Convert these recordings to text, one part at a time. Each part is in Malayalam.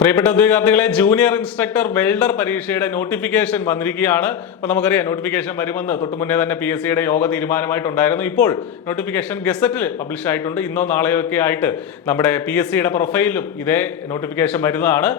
പ്രിയപ്പെട്ട ഉദ്യോഗാർത്ഥികളെ, ജൂനിയർ ഇൻസ്ട്രക്ടർ വെൽഡർ പരീക്ഷയുടെ നോട്ടിഫിക്കേഷൻ വന്നിരിക്കുകയാണ്. അപ്പോൾ നമുക്കറിയാം നോട്ടിഫിക്കേഷൻ വരുമെന്ന് തൊട്ട് മുന്നേ തന്നെ PSCയുടെ യോഗ തീരുമാനമായിട്ടുണ്ടായിരുന്നു. ഇപ്പോൾ നോട്ടിഫിക്കേഷൻ ഗസറ്റിൽ പബ്ലിഷ് ആയിട്ടുണ്ട്. ഇന്നോ നാളെയോ ഒക്കെ ആയിട്ട് നമ്മുടെ PSCയുടെ പ്രൊഫൈലിലും ഇതേ നോട്ടിഫിക്കേഷൻ വരുന്നതാണ്.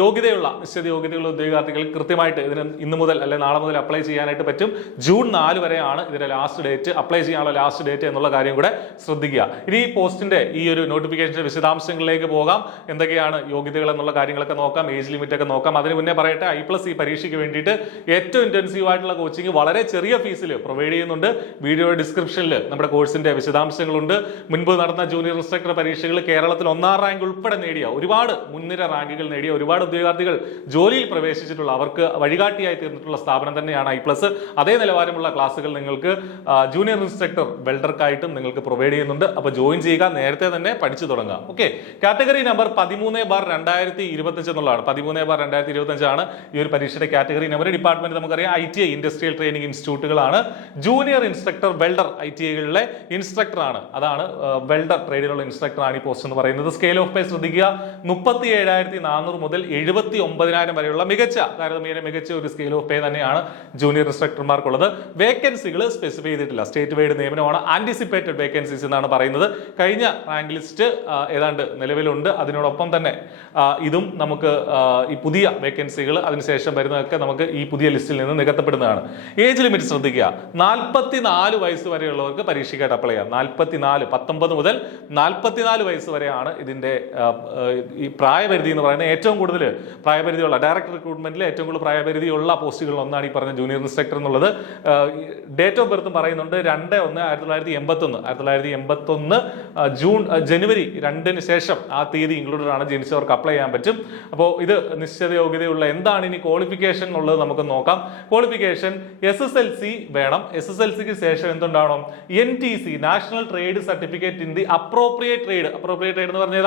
യോഗ്യതയുള്ള നിശ്ചിത യോഗ്യതയുള്ള ഉദ്യോഗാർത്ഥികൾ കൃത്യമായിട്ട് ഇതിന് ഇന്ന് മുതൽ അല്ലെങ്കിൽ നാളെ മുതൽ അപ്ലൈ ചെയ്യാനായിട്ട് പറ്റും. ജൂൺ 4 വരെയാണ് ഇതിന്റെ ലാസ്റ്റ് ഡേറ്റ്, അപ്ലൈ ചെയ്യാനുള്ള ലാസ്റ്റ് ഡേറ്റ് എന്നുള്ള കാര്യം കൂടെ ശ്രദ്ധിക്കുക. ഇനി ഈ പോസ്റ്റിന്റെ ഈ ഒരു നോട്ടിഫിക്കേഷന്റെ വിശദാംശങ്ങളിലേക്ക് പോകാം. എന്തൊക്കെയാണ് യോഗ്യതകൾ എന്നുള്ള കാര്യങ്ങളൊക്കെ നോക്കാം, ഏജ് ലിമിറ്റ് ഒക്കെ നോക്കാം. അതിന് മുന്നേ പറയട്ടെ, I+E പരീക്ഷയ്ക്ക് വേണ്ടിയിട്ട് ഏറ്റവും ഇന്റൻസീവ് ആയിട്ടുള്ള കോച്ചിങ് വളരെ ചെറിയ ഫീസിൽ പ്രൊവൈഡ് ചെയ്യുന്നുണ്ട്. വീഡിയോ ഡിസ്ക്രിപ്ഷനിൽ നമ്മുടെ കോഴ്സിന്റെ വിശദാംശങ്ങളുണ്ട്. മുൻപ് നടന്ന ജൂനിയർ ഇൻസ്ട്രക്ടർ പരീക്ഷകൾ കേരളത്തിൽ 1ാം റാങ്ക് ഉൾപ്പെടെ നേടിയ ഒരുപാട് മുൻനിര റാങ്കുകൾ നേടിയ ഒരുപാട് ഉദ്യോഗാർത്ഥികൾ ജോലിയിൽ പ്രവേശിച്ചിട്ടുള്ള അവർക്ക് വഴികാട്ടിയായി തീർന്നിട്ടുള്ള സ്ഥാപനം തന്നെയാണ് I+. അതേ നിലവാരമുള്ള ക്ലാസ്സുകൾ നിങ്ങൾക്ക് ജൂനിയർ ഇൻസ്ട്രക്ടർ വെൽഡർക്കായിട്ടും നിങ്ങൾക്ക് പ്രൊവൈഡ് ചെയ്യുന്നുണ്ട്. അപ്പോൾ ജോയിൻ ചെയ്യുക, നേരത്തെ തന്നെ പഠിച്ചു തുടങ്ങുക. ഓക്കെ, കാറ്റഗറി നമ്പർ 13/2025 എന്നുള്ളതാണ്. 13/2025 ആണ് ഈ ഒരു പരീക്ഷയുടെ കാറ്റഗറി നമ്പർ. ഡിപ്പാർട്ട്മെന്റ് നമുക്കറിയാം ITI ഇൻഡസ്ട്രിയൽ ട്രെയിനിങ് ഇൻസ്റ്റിറ്റ്യൂട്ടുകളാണ്. ജൂനിയർ ഇൻസ്ട്രക്ടർ വെൽഡർ ITIകളിലെ ഇൻസ്ട്രക്ടർ ആണ്. അതാണ് വെൽഡർ ട്രേഡിലുള്ള ഇൻസ്ട്രക്ടർ ആണ് ഈ പോസ്റ്റ് എന്ന് പറയുന്നത്. സ്കെയിൽ ഓഫ് പേ ശ്രദ്ധിക്കുക, 37,400 മുതൽ 79,000 വരെയുള്ള താരതമ്യേന മികച്ച ഒരു സ്കെയിൽ ഓഫ് പേ തന്നെയാണ് ജൂനിയർ ഇൻസ്ട്രക്ടർമാർക്കുള്ളത്. വേക്കൻസികൾ സ്പെസിഫൈ ചെയ്തിട്ടില്ല, സ്റ്റേറ്റ് വൈഡ് നിയമനമാണ്. ആന്റിസിപ്പേറ്റഡ് വേക്കൻസീസ് എന്നാണ് പറയുന്നത്. കഴിഞ്ഞ റാങ്ക് ലിസ്റ്റ് ഏതാണ്ട് നിലവിലുണ്ട്. അതിനോടൊപ്പം തന്നെ ഇതും നമുക്ക് ഈ പുതിയ വേക്കൻസികൾ അതിനുശേഷം വരുന്നതൊക്കെ നമുക്ക് ഈ പുതിയ ലിസ്റ്റിൽ നിന്ന് നികത്തപ്പെടുന്നതാണ്. ഏജ് ലിമിറ്റ് ശ്രദ്ധിക്കുക, 44 വയസ്സ് വരെയുള്ളവർക്ക് പരീക്ഷയ്ക്കായിട്ട് അപ്ലൈ ചെയ്യാം. 19 മുതൽ 44 വയസ്സ് വരെയാണ് ഇതിന്റെ ഈ പ്രായപരിധി എന്ന് പറയുന്നത്. ഏറ്റവും കൂടുതൽ പ്രായപരിധിയുള്ള ഡയറക്ട് റിക്രൂട്ട്മെന്റിൽ ഏറ്റവും കൂടുതൽ പ്രായപരിധിയുള്ള പോസ്റ്റുകളിൽ ഒന്നാണ് ഈ പറഞ്ഞ ജൂനിയർ ഇൻസ്ട്രക്ടർ എന്നുള്ളത്. ഡേറ്റ് ഓഫ് ബർത്തും പറയുന്നുണ്ട് 2/1/1981 ജനുവരി 2 ശേഷം ആ തീയതി ഇൻക്ലൂഡഡ് ആണ്. ജനിച്ചവർക്ക് അപ്ലൈ ചെയ്യാൻ പറ്റും. അപ്പോൾ ഇത് നിശ്ചിത യോഗ്യതയുള്ള എന്താണ് ഇനി ക്വാളിഫിക്കേഷൻ എന്നുള്ളത് നമുക്ക് നോക്കാം. ക്വാളിഫിക്കേഷൻ SSLC വേണം. SSLCക്ക് ശേഷം എന്തുണ്ടാവണം? NTC national trade certificate in the appropriate trade എന്ന് പറഞ്ഞാൽ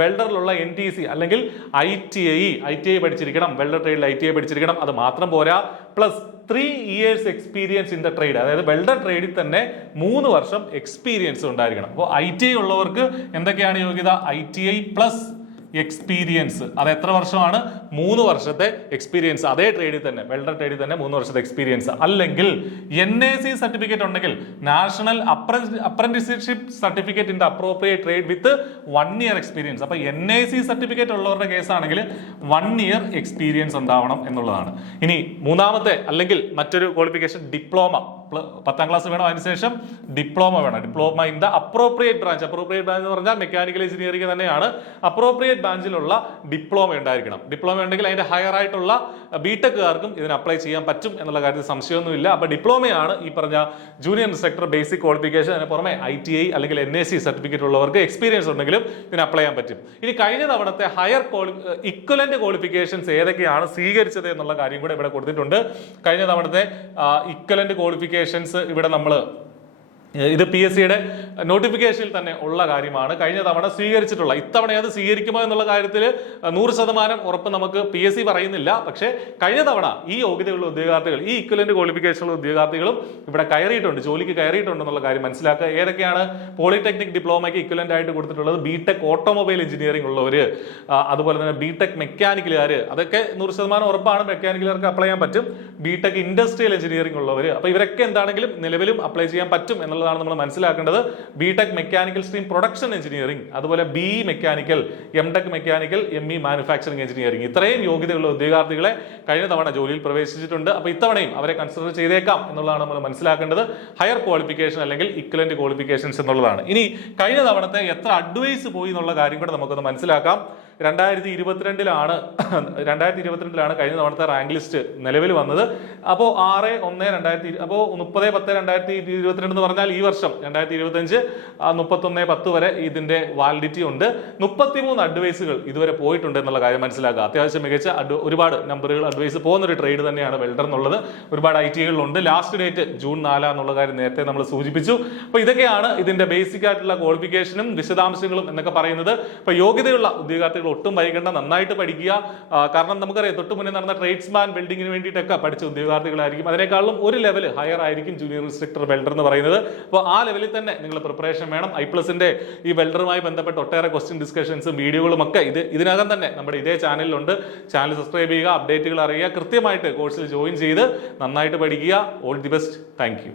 വെൽഡറിലുള്ള NTC അല്ലെങ്കിൽ ITI പഠിച്ചിരിക്കണം. വെൽഡർ ട്രേഡിൽ ITI പഠിച്ചിരിക്കണം. അത് മാത്രം പോരാ, plus 3 years experience in the trade. അതായത് വെൽഡർ ട്രേഡിൽ തന്നെ 3 വർഷം എക്സ്പീരിയൻസ് ഉണ്ടായിരിക്കണം. അപ്പോൾ ITI ഉള്ളവർക്ക് എന്തൊക്കെയാണ് യോഗ്യത? ITI plus experience. അത് എത്ര വർഷമാണ്? 3 വർഷത്തെ എക്സ്പീരിയൻസ്. അതേ ട്രേഡിൽ തന്നെ, വെൽഡർ ട്രേഡിൽ തന്നെ 3 വർഷത്തെ എക്സ്പീരിയൻസ്. അല്ലെങ്കിൽ NAC സർട്ടിഫിക്കറ്റ് ഉണ്ടെങ്കിൽ, national apprenticeship certificate in the appropriate trade with 1 year experience. അപ്പൊ NAC സർട്ടിഫിക്കറ്റ് ഉള്ളവരുടെ കേസാണെങ്കിൽ 1 year എക്സ്പീരിയൻസ് ഉണ്ടാവണം എന്നുള്ളതാണ്. ഇനി മൂന്നാമത്തെ അല്ലെങ്കിൽ മറ്റൊരു ക്വാളിഫിക്കേഷൻ ഡിപ്ലോമ. 10ാം ക്ലാസ് വേണം, അതിനുശേഷം ഡിപ്ലോമ വേണം. Diploma in the appropriate branch. Appropriate branch എന്ന് പറഞ്ഞാൽ മെക്കാനിക്കൽ എഞ്ചിനീയറിംഗ് തന്നെയാണ്. അപ്രോപ്രിയേറ്റ് ബ്രാഞ്ചിലുള്ള ഡിപ്ലോമ ഉണ്ടായിരിക്കണം. ഡിപ്ലോമ ഉണ്ടെങ്കിൽ അതിന്റെ ഹയർ ആയിട്ടുള്ള ബിടെക്കുകാർക്കും ഇതിന് അപ്ലൈ ചെയ്യാൻ പറ്റും എന്നുള്ള കാര്യത്തിൽ സംശയമൊന്നുമില്ല. അപ്പൊ ഡിപ്ലോമയാണ് ഈ പറഞ്ഞ ജൂനിയർ ഇൻസ്ട്രക്ടർ ബേസിക് ക്വാളിഫിക്കേഷൻ. അതിന് പുറമെ ITI അല്ലെങ്കിൽ NAC സർട്ടിഫിക്കറ്റ് ഉള്ളവർക്ക് എക്സ്പീരിയൻസ് ഉണ്ടെങ്കിലും ഇതിന് അപ്ലൈ ചെയ്യാൻ പറ്റും. ഇനി കഴിഞ്ഞ തവണത്തെ ഇക്വലന്റ് ക്വാളിഫിക്കേഷൻസ് ഏതൊക്കെയാണ് സ്വീകരിച്ചത് എന്നുള്ള കാര്യം കൂടെ ഇവിടെ കൊടുത്തിട്ടുണ്ട്. കഴിഞ്ഞ തവണത്തെ ഇക്വലന്റ് ക്വാളിഫിക്കേഷൻസ് ഇവിടെ നമ്മൾ ഇത് PSCയുടെ നോട്ടിഫിക്കേഷനിൽ തന്നെ ഉള്ള കാര്യമാണ്. കഴിഞ്ഞ തവണ സ്വീകരിച്ചിട്ടുള്ള, ഇത്തവണ അത് സ്വീകരിക്കുമോ എന്നുള്ള കാര്യത്തിൽ 100% ഉറപ്പ് നമുക്ക് PSC പറയുന്നില്ല. പക്ഷേ കഴിഞ്ഞ തവണ ഈ യോഗ്യതയുള്ള ഉദ്യോഗാർത്ഥികൾ, ഈ ഇക്വലന്റ് ക്വാളിഫിക്കേഷനുള്ള ഉദ്യോഗാർത്ഥികളും ഇവിടെ കയറിയിട്ടുണ്ട്, ജോലിക്ക് കയറിയിട്ടുണ്ട് എന്നുള്ള കാര്യം മനസ്സിലാക്കുക. ഏതൊക്കെയാണ് പോളിടെക്നിക് ഡിപ്ലോമയ്ക്ക് ഇക്വലന്റ് ആയിട്ട് കൊടുത്തിട്ടുള്ളത്? ബിടെക് ഓട്ടോമൊബൈൽ എഞ്ചിനീയറിംഗ് ഉള്ളവര്, അതുപോലെ തന്നെ ബിടെക് മെക്കാനിക്കലുകാർ, അതൊക്കെ 100% ഉറപ്പാണ് മെക്കാനിക്കലുകാർക്ക് അപ്ലൈ ചെയ്യാൻ പറ്റും. ബിടെക് ഇൻഡസ്ട്രിയൽ എഞ്ചിനീയറിംഗ് ഉള്ളവർ, അപ്പൊ ഇവരൊക്കെ എന്താണെങ്കിലും നിലവിലും അപ്ലൈ ചെയ്യാൻ പറ്റും എന്നുള്ളതാണ് നമ്മൾ മനസ്സിലാക്കേണ്ടത്. BTech mechanical stream production engineering, അതുപോലെ BE mechanical, MTech mechanical, ME manufacturing engineering, ഇത്രയും യോഗ്യതയുള്ള ഉദ്യോഗാർത്ഥികളെ കഴിഞ്ഞ തവണ ജോലിയിൽ പ്രവേശിച്ചിട്ടുണ്ട്. അപ്പൊ ഇത്തവണയും അവരെ കൺസിഡർ ചെയ്തേക്കാം എന്നുള്ളതാണ് നമ്മൾ മനസ്സിലാക്കേണ്ടത്. ഹയർ ക്വാളിഫിക്കേഷൻ അല്ലെങ്കിൽ ഇക്വലന്റ് ക്വാളിഫിക്കേഷൻസ് എന്നുള്ളതാണ്. ഇനി കഴിഞ്ഞ തവണത്തെ എത്ര അഡ്വൈസ് പോയി എന്നുള്ള കാര്യം കൂടെ നമുക്കൊന്ന് മനസ്സിലാക്കാം. 2022-ലാണ് കഴിഞ്ഞ തവണത്തെ റാങ്ക് ലിസ്റ്റ് നിലവിൽ വന്നത്. അപ്പോൾ 6/1/2020 അപ്പോൾ 30/10/2022 എന്ന് പറഞ്ഞാൽ ഈ വർഷം 2025 31/10 വരെ ഇതിന്റെ വാലിഡിറ്റി ഉണ്ട്. 33 അഡ്വൈസുകൾ ഇതുവരെ പോയിട്ടുണ്ട് എന്നുള്ള കാര്യം മനസ്സിലാക്കുക. അത്യാവശ്യം മികച്ച ഒരുപാട് നമ്പറുകൾ അഡ്വൈസ് പോകുന്നൊരു ട്രേഡ് തന്നെയാണ് വെൽഡർ എന്നുള്ളത്. ഒരുപാട് ITIകളിലുണ്ട്. ലാസ്റ്റ് ഡേറ്റ് ജൂൺ 4 എന്നുള്ള കാര്യം നേരത്തെ നമ്മൾ സൂചിപ്പിച്ചു. അപ്പൊ ഇതൊക്കെയാണ് ഇതിന്റെ ബേസിക് ആയിട്ടുള്ള ക്വാളിഫിക്കേഷനും വിശദാംശങ്ങളും എന്നൊക്കെ പറയുന്നത്. ഇപ്പൊ യോഗ്യതയുള്ള ഉദ്യോഗാർത്ഥികൾ ഒട്ടും വൈകണ്ട, നന്നായിട്ട് പഠിക്കുക. കാരണം നമുക്കറിയാം തൊട്ട് മുന്നേ നടന്ന ട്രേഡ്സ്മാൻ വെൽഡിങ്ങിന് വേണ്ടിയിട്ടൊക്കെ പഠിച്ച ഉദ്യോഗാർത്ഥികളായിരിക്കും. അതിനേക്കാളും ഒരു ലെവൽ ഹയർ ആയിരിക്കും ജൂനിയർ ഇൻസ്ട്രക്ടർ വെൽഡർ എന്ന് പറയുന്നത്. അപ്പോൾ ആ ലെവലിൽ തന്നെ നിങ്ങൾ പ്രിപ്പറേഷൻ വേണം. I+ന്റെ ഈ വെൽഡറുമായി ബന്ധപ്പെട്ട ഒട്ടേറെ ക്വസ്റ്റ്യൻ ഡിസ്കഷൻസും വീഡിയോകളും ഒക്കെ ഇതിനകം തന്നെ നമ്മുടെ ഇതേ ചാനലിലുണ്ട്. ചാനൽ സബ്സ്ക്രൈബ് ചെയ്യുക, അപ്ഡേറ്റുകൾ അറിയുക, കൃത്യമായിട്ട് കോഴ്സിൽ ജോയിൻ ചെയ്ത് നന്നായിട്ട് പഠിക്കുക. All the best. Thank you.